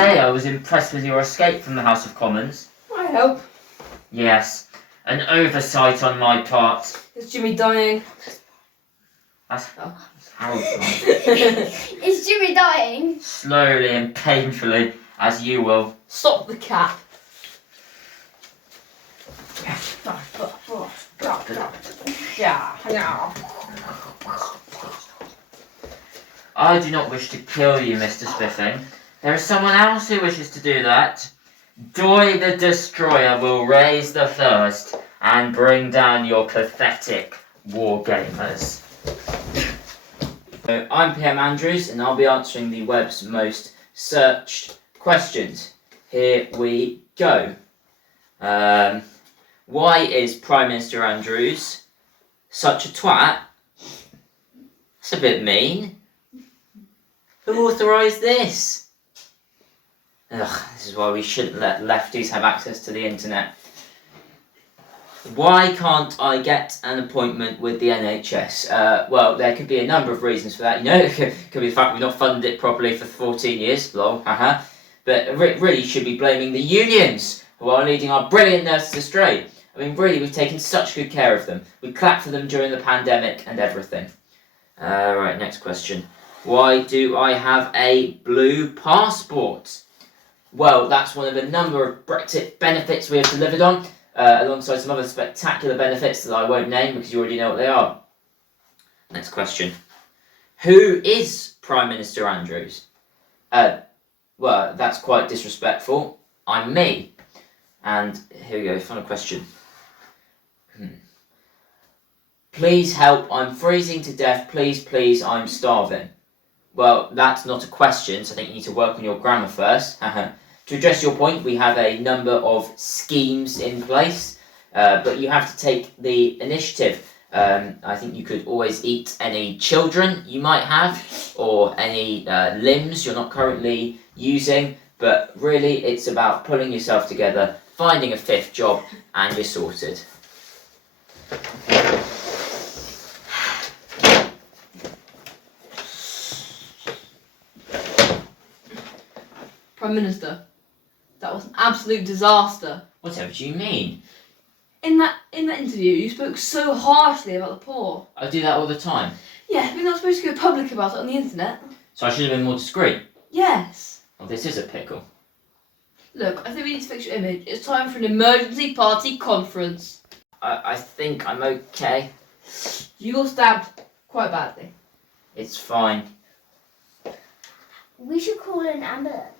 say I was impressed with your escape from the House of Commons. I hope. Yes, an oversight on my part. Is Jimmy dying? That's Oh. how Is Jimmy dying? slowly and painfully, as you will. Stop the cat. I do not wish to kill you, Mr. Spiffing. There is someone else who wishes to do that. Doy the Destroyer will raise the thirst and bring down your pathetic wargamers. So I'm PM Andrews and I'll be answering the web's most searched questions. Here we go. Why is Prime Minister Andrews such a twat? That's a bit mean. Who authorised this? Ugh, this is why we shouldn't let lefties have access to the internet. Why can't I get an appointment with the NHS? Well, there could be a number of reasons for that. You know, it could be the fact we've not funded it properly for 14 years. Lol, haha. But really should be blaming the unions who are leading our brilliant nurses astray. I mean, really, we've taken such good care of them. We clapped for them during the pandemic and everything. Right, next question. Why do I have a blue passport? Well, that's one of a number of Brexit benefits we have delivered on, alongside some other spectacular benefits that I won't name because you already know what they are. Next question. Who is Prime Minister Andrews? Well, that's quite disrespectful. I'm me. And here we go, final question. Please help, I'm freezing to death. Please, please, I'm starving. Well, that's not a question, so I think you need to work on your grammar first. To address your point, we have a number of schemes in place, but you have to take the initiative. I think you could always eat any children you might have, or any limbs you're not currently using, but really it's about pulling yourself together, finding a fifth job, and you're sorted. Prime Minister, that was an absolute disaster. Whatever do you mean? In that interview, you spoke so harshly about the poor. I do that all the time. Yeah, but you're not supposed to go public about it on the internet. So I should have been more discreet. Yes. Well, this is a pickle. Look, I think we need to fix your image. It's time for an emergency party conference. I think I'm okay. You got stabbed quite badly. It's fine. We should call an ambulance.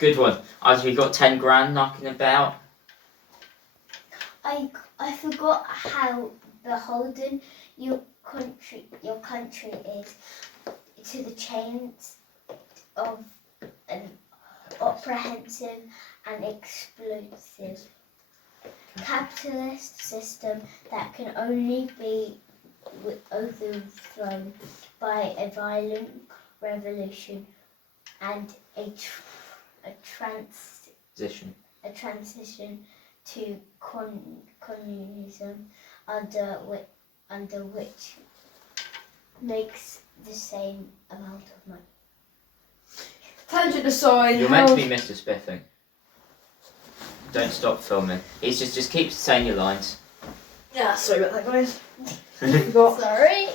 Good one. Either we got 10 grand knocking about. I forgot how beholden your country is to the chains of an apprehensive and explosive capitalist system that can only be overthrown by a violent revolution and a transition to communism under which makes the same amount of money. Tangent aside, You're meant to be Mr. Spiffing. Don't stop filming. He's just keeps saying your lines. Yeah, sorry about that, guys. Forgot. Sorry.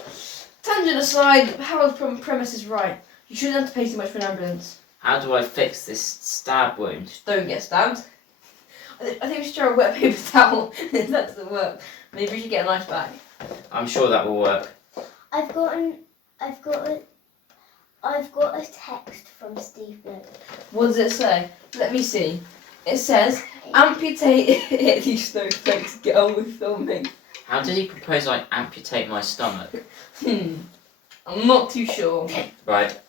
Tangent aside, Harold's premise is right. You shouldn't have to pay too much for an ambulance. How do I fix this stab wound? Don't get stabbed. I think we should try a wet paper towel. If that doesn't work, maybe we should get a nice bag. I'm sure that will work. I've got a text from Steve Blue. What does it say? Let me see. It says, amputate these snowflakes, get on with filming. How did he propose I amputate my stomach? I'm not too sure. Right,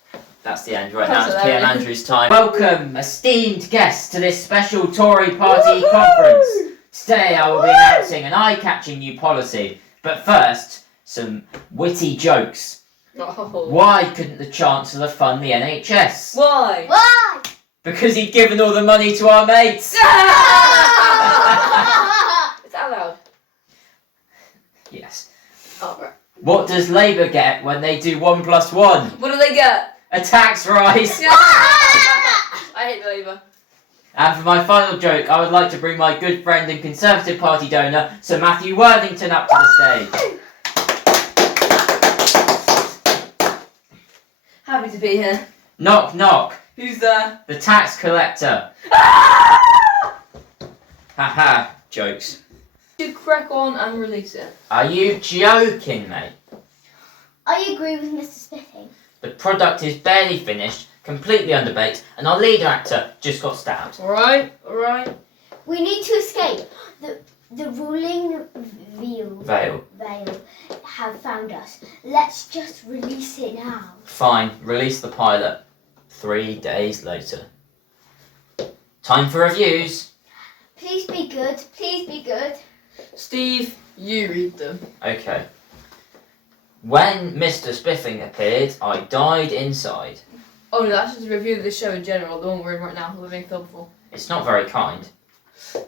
that's the end. Right That's now it's PM hilarious. Andrews' time. Welcome, esteemed guests, to this special Tory party conference. Today I will be announcing an eye-catching new policy. But first, some witty jokes. Oh. Why couldn't the Chancellor fund the NHS? Why? Why? Because he'd given all the money to our mates. Is that allowed? Yes. Oh, right. What does Labour get when they do 1 + 1? What do they get? A tax rise. I hate Labour. And for my final joke, I would like to bring my good friend and Conservative Party donor, Sir Matthew Worthington, up to the stage. Happy to be here. Knock, knock. Who's there? The tax collector. Haha, jokes. You crack on and release it. Are you joking, mate? I agree with Mr. Spiffing. The product is barely finished, completely underbaked, and our lead actor just got stabbed. Alright. We need to escape. The ruling Veil. veil have found us. Let's just release it now. Fine, release the pilot. 3 days later. Time for reviews. Please be good. Please be good. Steve, you read them. Okay. When Mr. Spiffing appeared, I died inside. Oh no, that's just a review of the show in general, the one we're in right now, the one being filmed for. It's not very kind.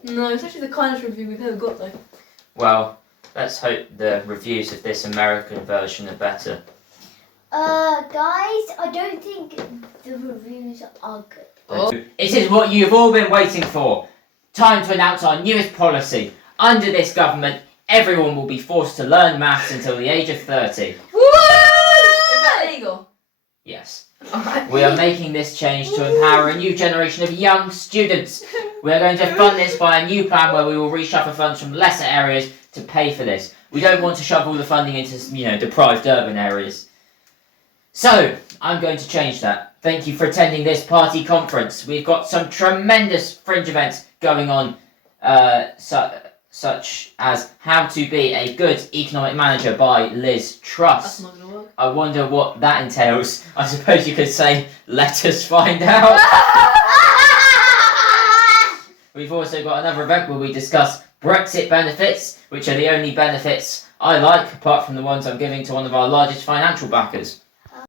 No, it's actually the kindest review we've ever got though. Well, let's hope the reviews of this American version are better. Guys, I don't think the reviews are good. Oh. It is what you've all been waiting for. Time to announce our newest policy. Under this government, everyone will be forced to learn maths until the age of 30. Woo! Is that legal? Yes. Alright. We are making this change to empower a new generation of young students. We are going to fund this by a new plan where we will reshuffle funds from lesser areas to pay for this. We don't want to shove all the funding into, deprived urban areas. So, I'm going to change that. Thank you for attending this party conference. We've got some tremendous fringe events going on, such as How to Be a Good Economic Manager by Liz That's Truss. not gonna work. I wonder what that entails. I suppose you could say, let us find out. We've also got another event where we discuss Brexit benefits, which are the only benefits I like, apart from the ones I'm giving to one of our largest financial backers.